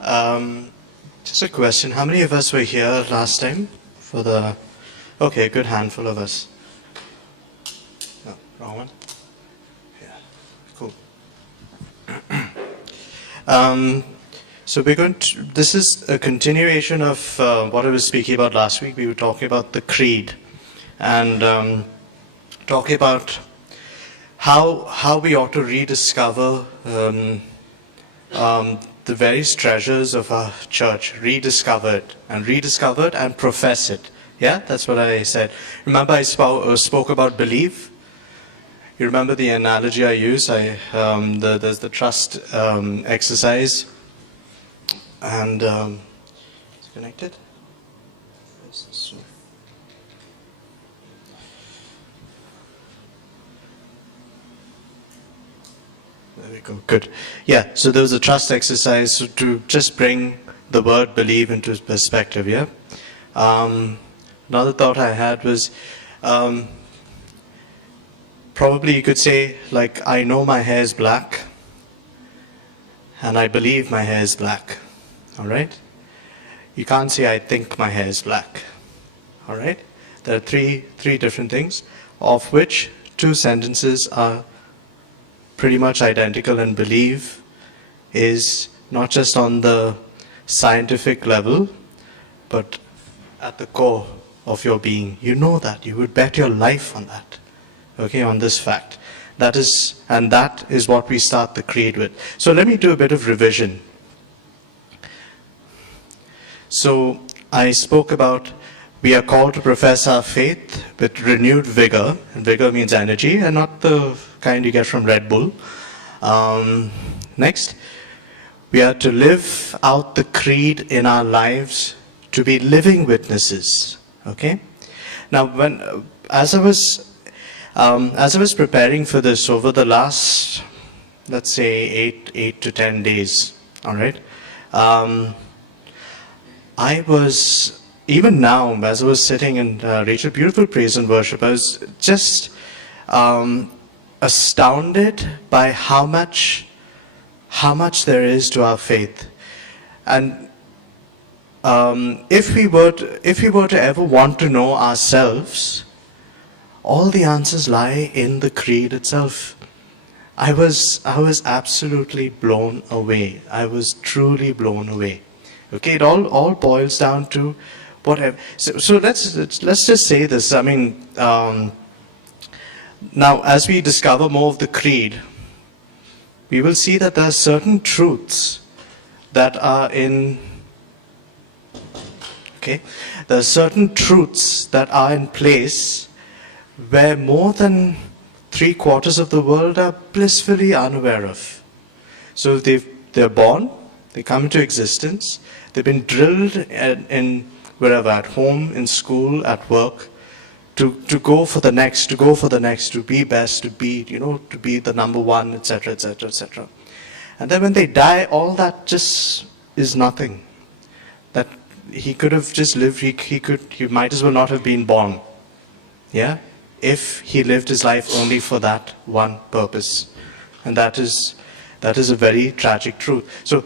Um, just a question. How many of us were here last time for the... Okay, a good handful of us. No, wrong one? Yeah, cool. So we're going to... This is a continuation of what I was speaking about last week. We were talking about the creed and talking about how we ought to rediscover the various treasures of our church, rediscover it and profess it. Yeah, that's what I said. Remember I spoke about belief? You remember the analogy I used? There's the trust exercise, and it's connected. There we go. Good. Yeah. So there was a trust exercise to just bring the word believe into perspective. Yeah. Another thought I had was probably you could say, like, I know my hair is black, and I believe my hair is black. All right. You can't say I think my hair is black. All right. There are three different things, of which two sentences are pretty much identical, and believe is not just on the scientific level, but at the core of your being. You know that. You would bet your life on that. Okay, on this fact. That is what we start the creed with. So let me do a bit of revision. So I spoke about we are called to profess our faith with renewed vigor, and vigor means energy, and not the kind you get from Red Bull. Next, we are to live out the creed in our lives, to be living witnesses. Okay. Now, as I was preparing for this over the last, let's say, 8 to 10 days, all right, I was, even now, as I was sitting in Rachel, beautiful praise and worship, I was just astounded by how much there is to our faith. And if we were to ever want to know ourselves, all the answers lie in the creed itself. I was absolutely blown away. I was truly blown away. Okay, it all boils down to whatever. So let's just say this. I mean, now as we discover more of the creed, we will see that there are certain truths that are in. Okay, there are certain truths that are in place where more than 3/4 of the world are blissfully unaware of. So they're born, they come into existence, they've been drilled in wherever, at home, in school, at work, to go for the next, to be best, to be the number one, etc., etc., etc. And then when they die, all that just is nothing. That he could have just lived, he might as well not have been born. Yeah? If he lived his life only for that one purpose. And that is a very tragic truth. So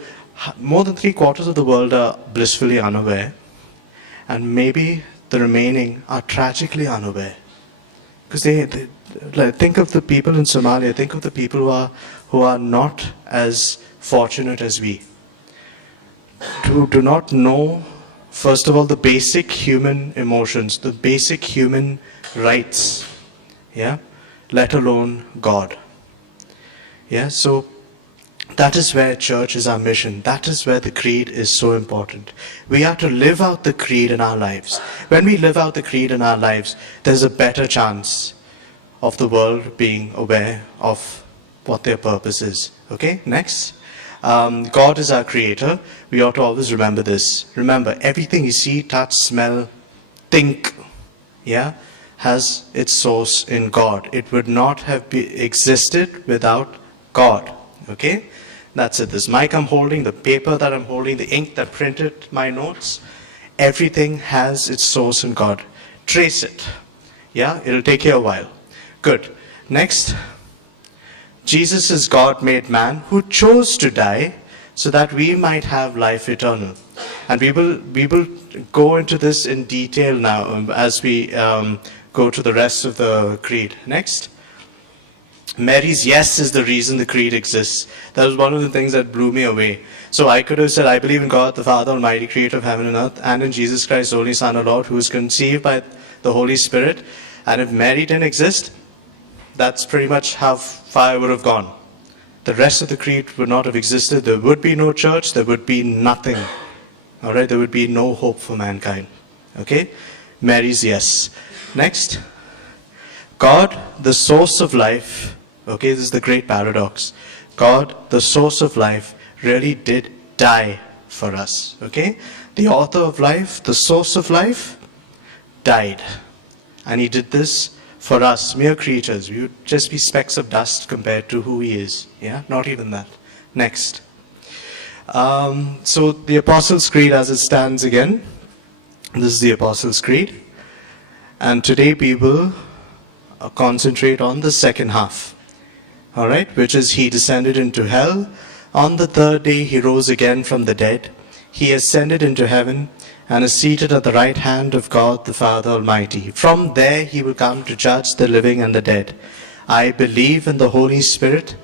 more than 3/4 of the world are blissfully unaware, and maybe the remaining are tragically unaware. Because they like, think of the people in Somalia, think of the people who are not as fortunate as we, who do not know, first of all, the basic human emotions, the basic human rights, yeah, let alone God. Yeah, so that is where church is our mission. That is where the creed is so important. We are to live out the creed in our lives. When we live out the creed in our lives, there's a better chance of the world being aware of what their purpose is. Okay, next. God is our creator. We ought to always remember this. Remember, everything you see, touch, smell, think, yeah, has its source in God. It would not have existed without God. Okay? That's it. This mic I'm holding, the paper that I'm holding, the ink that printed my notes, everything has its source in God. Trace it. Yeah? It'll take you a while. Good. Next. Jesus is God made man who chose to die so that we might have life eternal. And we will go into this in detail now as we go to the rest of the creed. Next. Mary's yes is the reason the creed exists. That was one of the things that blew me away. So I could have said, I believe in God, the Father Almighty, creator of heaven and earth, and in Jesus Christ, the only Son of Lord, who is conceived by the Holy Spirit. And if Mary didn't exist, that's pretty much how far I would have gone. The rest of the creed would not have existed. There would be no church. There would be nothing. All right? There would be no hope for mankind. Okay? Mary's yes. Next. God, the source of life. Okay, this is the great paradox. God, the source of life, really did die for us. Okay? The author of life, the source of life, died. And he did this for us, mere creatures. We would just be specks of dust compared to who he is. Yeah? Not even that. Next. So the Apostles' Creed as it stands again. This is the Apostles' Creed. And today we will concentrate on the second half. All right, which is he descended into hell. On the third day he rose again from the dead. He ascended into heaven and is seated at the right hand of God the Father Almighty. From there he will come to judge the living and the dead. I believe in the Holy Spirit,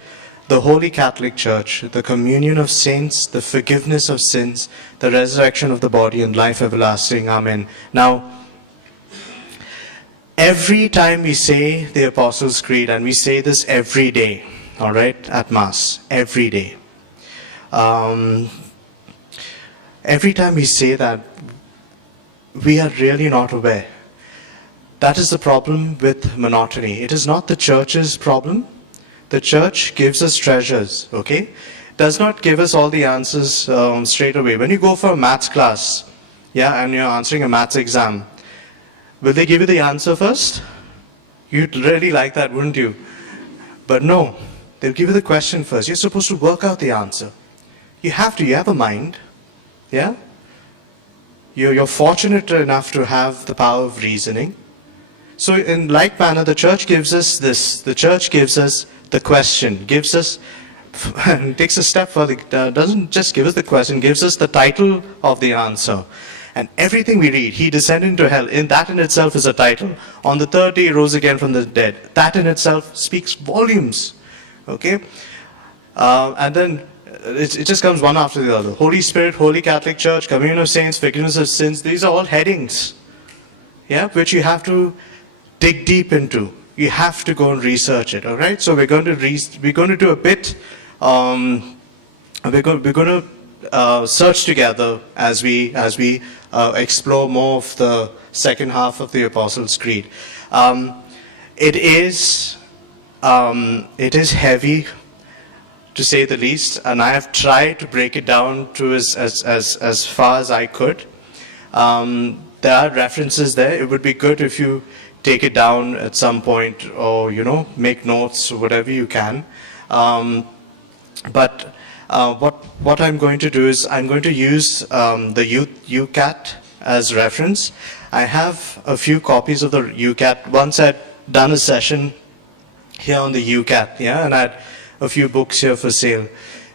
the Holy Catholic Church, the communion of saints, the forgiveness of sins, the resurrection of the body, and life everlasting. Amen. Now, every time we say the Apostles' Creed, and we say this every day, all right, at Mass, every day. Every time we say that, we are really not aware. That is the problem with monotony. It is not the church's problem. The church gives us treasures, okay? Does not give us all the answers straight away. When you go for a maths class, yeah, and you're answering a maths exam, will they give you the answer first? You'd really like that, wouldn't you? But no, they'll give you the question first. You're supposed to work out the answer. You have a mind, yeah? You're fortunate enough to have the power of reasoning. So in like manner, the church gives us this. The church gives us the question, gives us, and takes a step further, doesn't just give us the question, gives us the title of the answer. And everything we read, he descended into hell, that in itself is a title. On the third day he rose again from the dead. That in itself speaks volumes. Okay? And then it just comes one after the other. Holy Spirit, Holy Catholic Church, communion of saints, forgiveness of sins. These are all headings, yeah, which you have to dig deep into. You have to go and research it. All right. So we're going to do a bit. We're going to search together as we explore more of the second half of the Apostles' Creed. It is heavy, to say the least, and I have tried to break it down to as far as I could. There are references there. It would be good if you take it down at some point, or make notes, or whatever you can. But what I'm going to do is I'm going to use the UCAT as reference. I have a few copies of the UCAT. Once I'd done a session here on the UCAT, yeah, and I had a few books here for sale.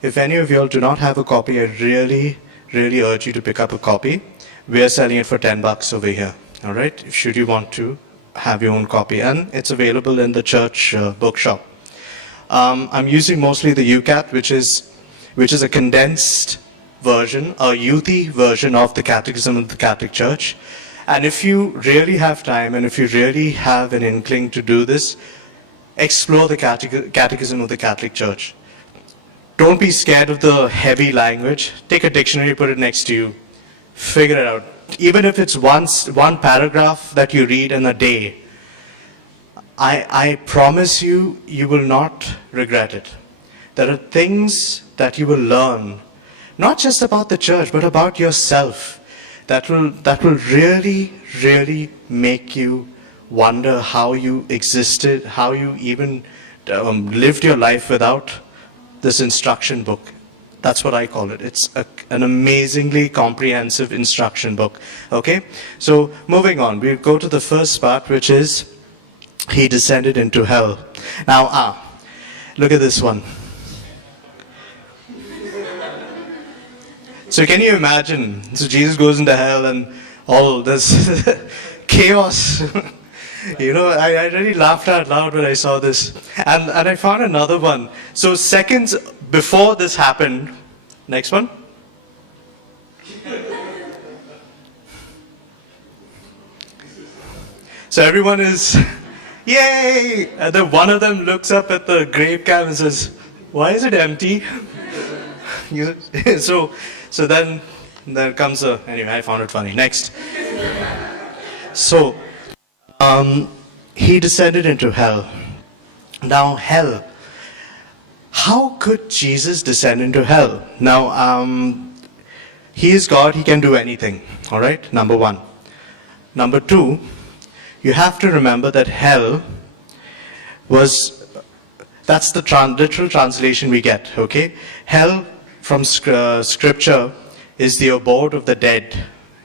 If any of you all do not have a copy, I really, really urge you to pick up a copy. We are selling it for $10 over here. All right, should you want to have your own copy, and it's available in the church bookshop. I'm using mostly the UCAT, which is a condensed version, a youthy version of the Catechism of the Catholic Church. And if you really have time, and if you really have an inkling to do this, explore the Catechism of the Catholic Church. Don't be scared of the heavy language. Take a dictionary, put it next to you. Figure it out. Even if it's one paragraph that you read in a day, I promise you, you will not regret it. There are things that you will learn, not just about the church, but about yourself, that will really, really make you wonder how you existed, how you even lived your life without this instruction book. That's what I call it. It's an amazingly comprehensive instruction book. Okay? So moving on, we'll go to the first part, which is he descended into hell. Now, look at this one. So can you imagine? So Jesus goes into hell and all this chaos. I really laughed out loud when I saw this. And I found another one. So seconds before this happened, next one. So everyone is, yay! And then one of them looks up at the grave camp and says, why is it empty? so then there comes anyway, I found it funny. Next. So, he descended into hell. Now, hell. How could Jesus descend into hell? Now, he is God, he can do anything. All right, number one. Number two, you have to remember that hell that's the literal translation we get, okay? Hell from scripture is the abode of the dead,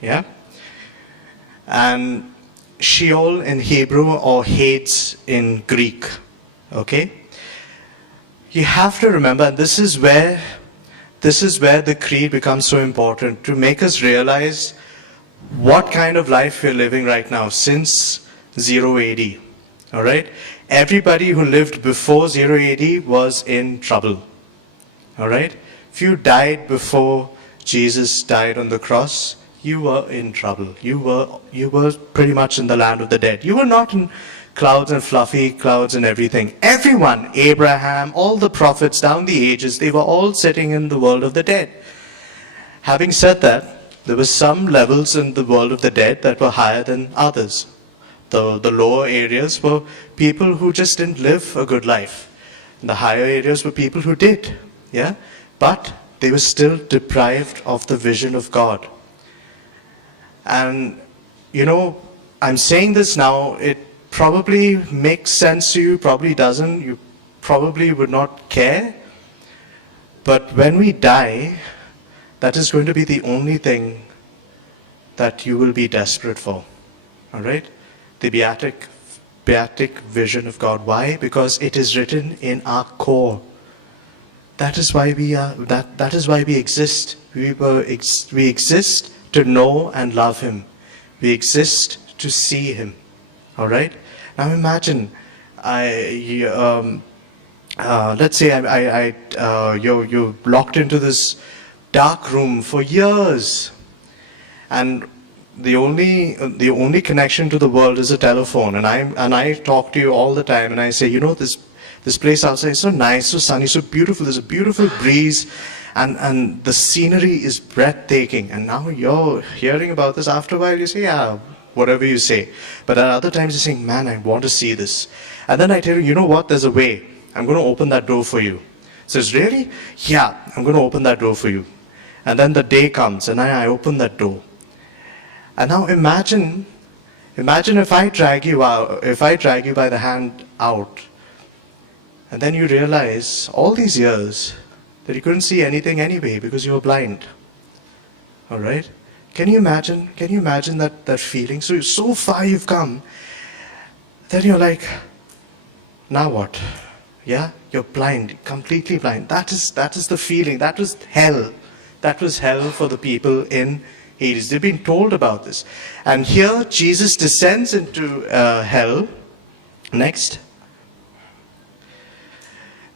yeah? And Sheol in Hebrew or Hades in Greek, okay? You have to remember, and this is where the creed becomes so important, to make us realize what kind of life we're living right now since 0 AD. All right? Everybody who lived before 0 AD was in trouble. All right? If you died before Jesus died on the cross, you were in trouble. You were pretty much in the land of the dead. You were not in clouds and fluffy clouds and everything. Everyone, Abraham, all the prophets down the ages, they were all sitting in the world of the dead. Having said that, there were some levels in the world of the dead that were higher than others. The lower areas were people who just didn't live a good life. The higher areas were people who did. Yeah? But they were still deprived of the vision of God. And, I'm saying this now, it probably makes sense to you, probably doesn't. You probably would not care. But when we die, that is going to be the only thing that you will be desperate for. All right? The beatic vision of God. Why? Because it is written in our core. That is why we are. That is why we exist. We exist to know and love Him. We exist to see Him. All right. Now imagine, let's say you're locked into this dark room for years, and the only connection to the world is a telephone, and I talk to you all the time, and I say, this place outside is so nice, so sunny, so beautiful. There's a beautiful breeze, and the scenery is breathtaking. And now you're hearing about this. After a while, you say, yeah, whatever you say. But at other times, you're saying, man, I want to see this. And then I tell you, you know what? There's a way. I'm going to open that door for you. Says, really? Yeah, I'm going to open that door for you. And then the day comes, and I open that door. And now imagine if I drag you by the hand out, and then you realize all these years that you couldn't see anything anyway because you were blind. All right? Can you imagine that feeling? So far you've come, then you're like, now what? Yeah? You're blind, completely blind. That is the feeling. That was hell. That was hell for the people in Hades. They've been told about this. And here Jesus descends into hell. Next.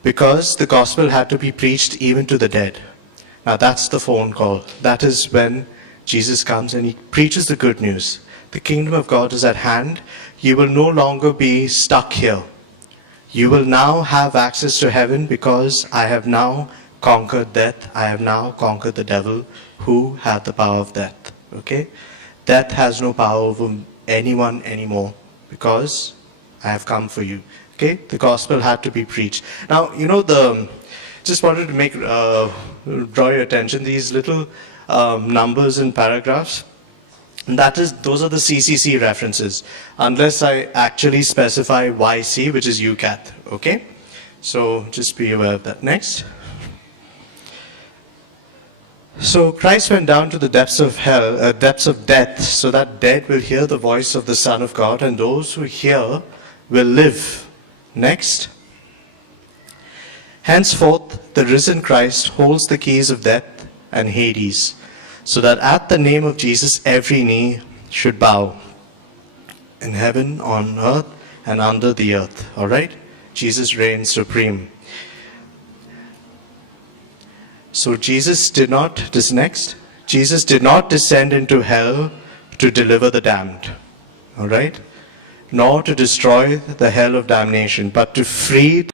Because the gospel had to be preached even to the dead. Now that's the phone call. That is when Jesus comes and He preaches the good news. The kingdom of God is at hand. You will no longer be stuck here. You will now have access to heaven because I have now conquered death. I have now conquered the devil who had the power of death. Okay? Death has no power over anyone anymore because I have come for you. Okay? The gospel had to be preached. Now, just wanted to draw your attention, these little numbers and paragraphs. And those are the CCC references, unless I actually specify YC, which is UCAT. Okay? So just be aware of that. Next. So Christ went down to the depths of hell, depths of death, so that dead will hear the voice of the Son of God, and those who hear will live. Next. Henceforth, the risen Christ holds the keys of death and Hades, so that at the name of Jesus every knee should bow, in heaven, on earth, and under the earth. All right? Jesus reigns supreme. So Jesus did not, this next, Jesus did not descend into hell to deliver the damned. All right? Nor to destroy the hell of damnation, but to free